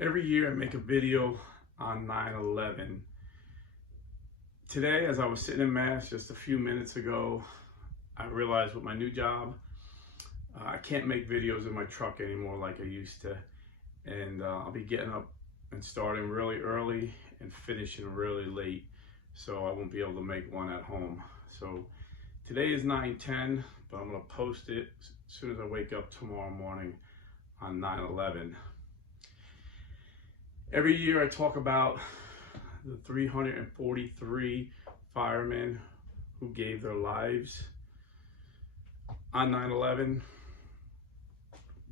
Every year I make a video on 9/11. Today, as I was sitting in Mass just a few minutes ago, I realized with my new job, I can't make videos in my truck anymore like I used to. And I'll be getting up and starting really early and finishing really late. So I won't be able to make one at home. So today is 9/10, but I'm gonna post it as soon as I wake up tomorrow morning on 9/11. Every year I talk about the 343 firemen who gave their lives on 9/11,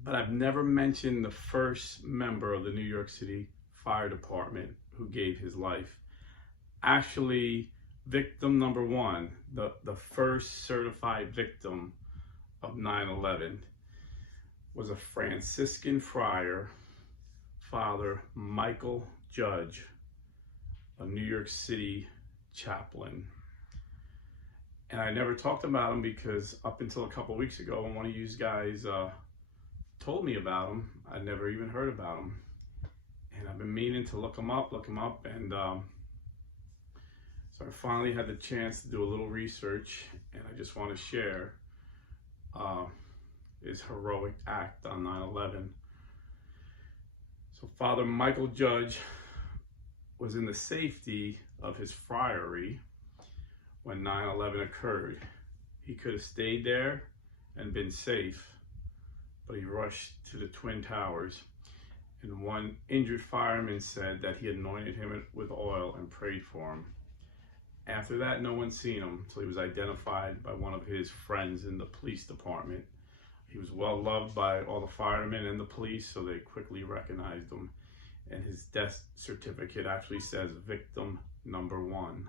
but I've never mentioned the first member of the New York City Fire Department who gave his life. Actually, victim number one, the first certified victim of 9/11 was a Franciscan friar, Father Mychal Judge, a New York City chaplain. And I never talked about him because up until a couple weeks ago, when one of you guys told me about him, I never even heard about him. And I've been meaning to look him up, and so I finally had the chance to do a little research, and I just want to share his heroic act on 9/11. So Father Mychal Judge was in the safety of his friary when 9/11 occurred. He could have stayed there and been safe, but he rushed to the Twin Towers. And one injured fireman said that he anointed him with oil and prayed for him. After that, no one seen him until he was identified by one of his friends in the police department. He was well loved by all the firemen and the police, so they quickly recognized him. And his death certificate actually says victim number one.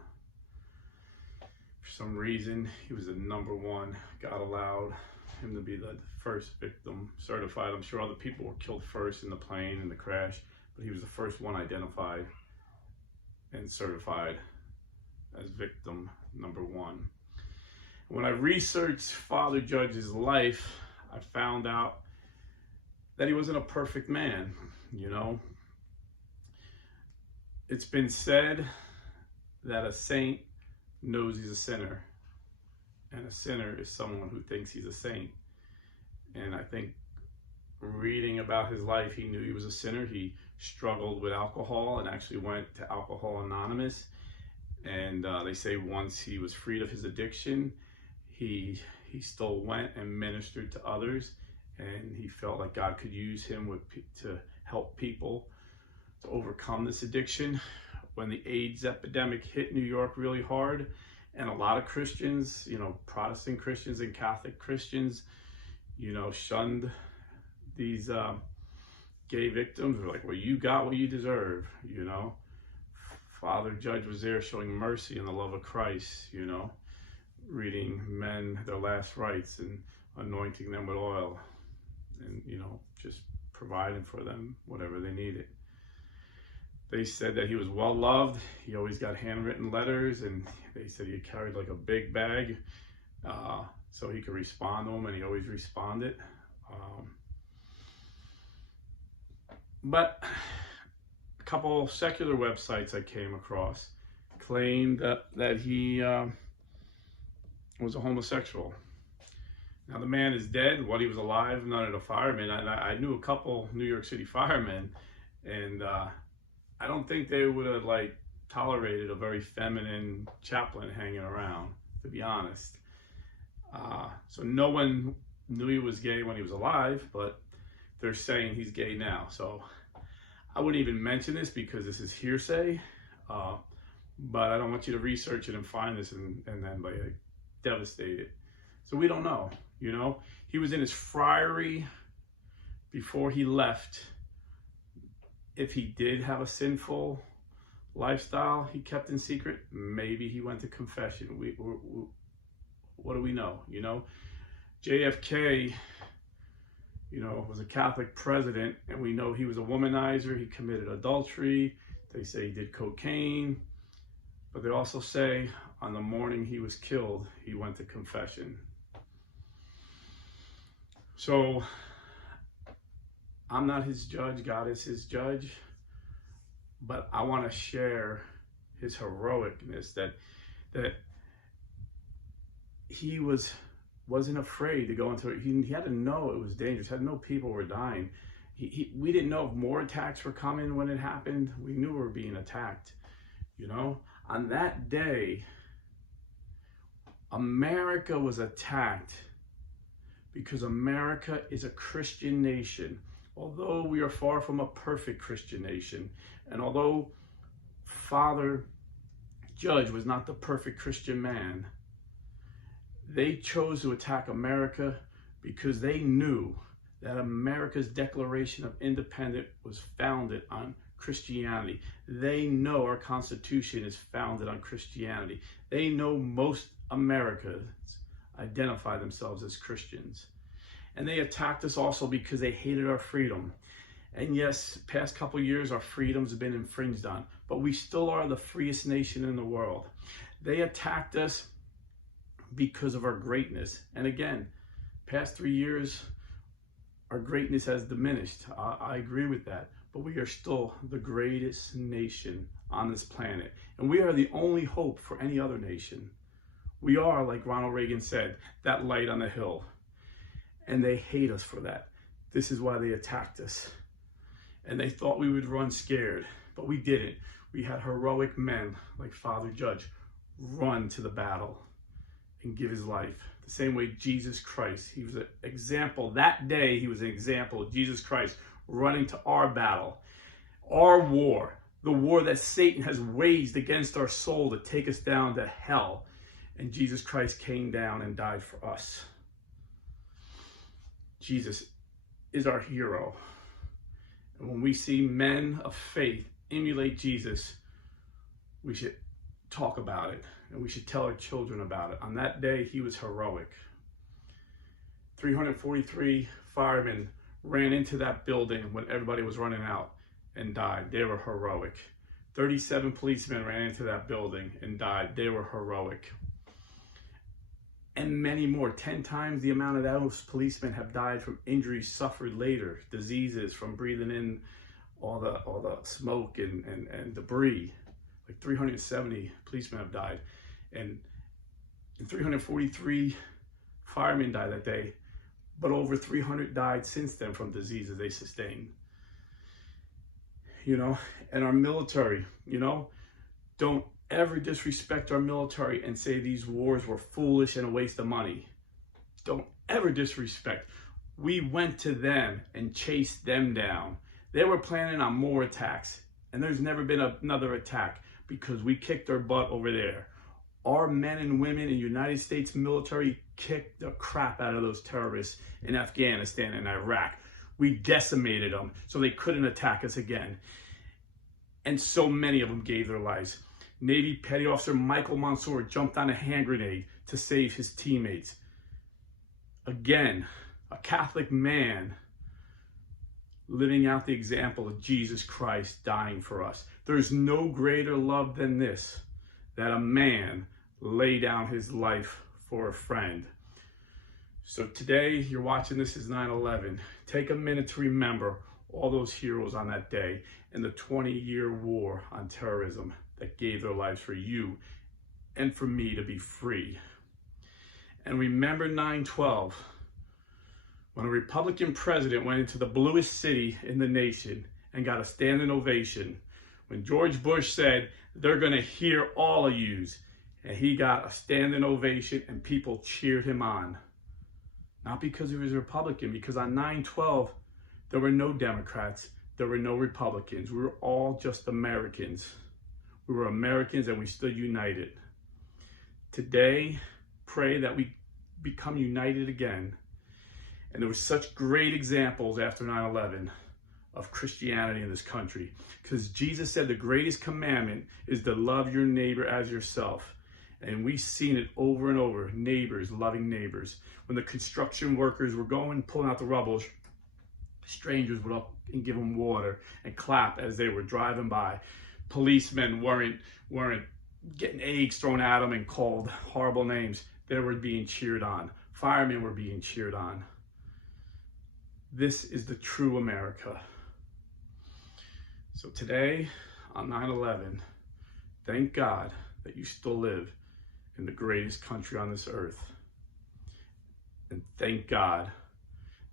For some reason, he was the number one. God allowed him to be the first victim certified. I'm sure other people were killed first in the plane and the crash, but he was the first one identified and certified as victim number one. When I researched Father Judge's life, I found out that he wasn't a perfect man, you know. It's been said that a saint knows he's a sinner, and a sinner is someone who thinks he's a saint. And I think reading about his life, he knew he was a sinner. He struggled with alcohol and actually went to Alcohol Anonymous. And they say once he was freed of his addiction, he still went and ministered to others, and he felt like God could use him to help people to overcome this addiction. When the AIDS epidemic hit New York really hard, and a lot of Christians, you know, Protestant Christians and Catholic Christians, you know, shunned these gay victims. They're like, well, you got what you deserve, you know. Father Judge was there showing mercy and the love of Christ, you know, reading men their last rites and anointing them with oil and, you know, just providing for them whatever they needed. They said that he was well loved. He always got handwritten letters, and they said he carried like a big bag so he could respond to them, and he always responded. But a couple secular websites I came across claimed that he was a homosexual. Now the man is dead. While he was alive, none of the firemen. I knew a couple New York City firemen, and I don't think they would have like tolerated a very feminine chaplain hanging around, to be honest. So no one knew he was gay when he was alive, but they're saying he's gay now. So I wouldn't even mention this because this is hearsay, but I don't want you to research it and find this and then like devastate it. So we don't know, you know. He was in his friary before he left. If he did have a sinful lifestyle he kept in secret, maybe he went to confession. What do we know, you know? JFK, you know, was a Catholic president, and we know he was a womanizer. He committed adultery. They say he did cocaine, but they also say on the morning he was killed, he went to confession. So I'm not his judge. God is his judge. but I want to share his heroicness, that he wasn't afraid to go into it. He had to know it was dangerous. Had to know people were dying. We didn't know if more attacks were coming when it happened. We knew we were being attacked. You know, on that day, America was attacked because America is a Christian nation. Although we are far from a perfect Christian nation, and although Father Judge was not the perfect Christian man, they chose to attack America because they knew that America's Declaration of Independence was founded on Christianity. They know our Constitution is founded on Christianity. They know most Americans identify themselves as Christians. And they attacked us also because they hated our freedom. And yes, past couple years, our freedoms have been infringed on, but we still are the freest nation in the world. They attacked us because of our greatness. And again, past 3 years, our greatness has diminished. I agree with that, but we are still the greatest nation on this planet. And we are the only hope for any other nation. We are, like Ronald Reagan said, that light on the hill. And they hate us for that. This is why they attacked us. And they thought we would run scared, but we didn't. We had heroic men like Father Judge run to the battle and give his life. The same way Jesus Christ, he was an example. That day, he was an example of Jesus Christ running to our battle, our war, the war that Satan has waged against our soul to take us down to hell. And Jesus Christ came down and died for us. Jesus is our hero. And when we see men of faith emulate Jesus, we should talk about it, and we should tell our children about it. On that day, he was heroic. 343 firemen ran into that building when everybody was running out and died. They were heroic. 37 policemen ran into that building and died. They were heroic. And many more, 10 times the amount of those policemen have died from injuries suffered later, diseases from breathing in all the smoke and debris. Like 370 policemen have died, and 343 firemen died that day, but over 300 died since then from diseases they sustained. You know, and our military, you know, don't ever disrespect our military and say these wars were foolish and a waste of money. Don't ever disrespect. We went to them and chased them down. They were planning on more attacks, and there's never been another attack because we kicked their butt over there. Our men and women in the United States military kicked the crap out of those terrorists in Afghanistan and Iraq. We decimated them so they couldn't attack us again. And so many of them gave their lives. Navy Petty Officer Mychal Mansour jumped on a hand grenade to save his teammates. Again, a Catholic man living out the example of Jesus Christ dying for us. There's no greater love than this, that a man lay down his life for a friend. So today, you're watching this as 9/11. Take a minute to remember all those heroes on that day and the 20-year war on terrorism that gave their lives for you and for me to be free. And remember 9/12, when a Republican president went into the bluest city in the nation and got a standing ovation, when George Bush said, they're gonna hear all of yous, and he got a standing ovation and people cheered him on. Not because he was a Republican, because on 9/12, there were no Democrats, there were no Republicans. We were all just Americans. We were Americans and we stood united. Today, pray that we become united again. And there were such great examples after 9/11 of Christianity in this country. Because Jesus said the greatest commandment is to love your neighbor as yourself. And we've seen it over and over, neighbors loving neighbors. When the construction workers were going, pulling out the rubble, strangers would up and give them water and clap as they were driving by. Policemen weren't getting eggs thrown at them and called horrible names. They were being cheered on. Firemen were being cheered on. This is the true America. So today, on 9/11, thank God that you still live in the greatest country on this earth. And thank God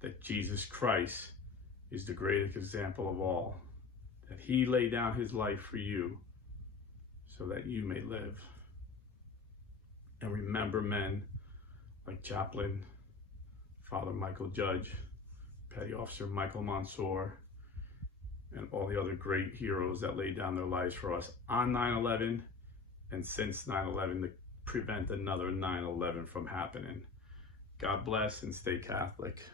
that Jesus Christ is the greatest example of all, that he laid down his life for you so that you may live. And remember men like Chaplain Father Mychal Judge, Petty Officer Michael Mansour, and all the other great heroes that laid down their lives for us on 9/11 and since 9/11 to prevent another 9/11 from happening. God bless and stay Catholic.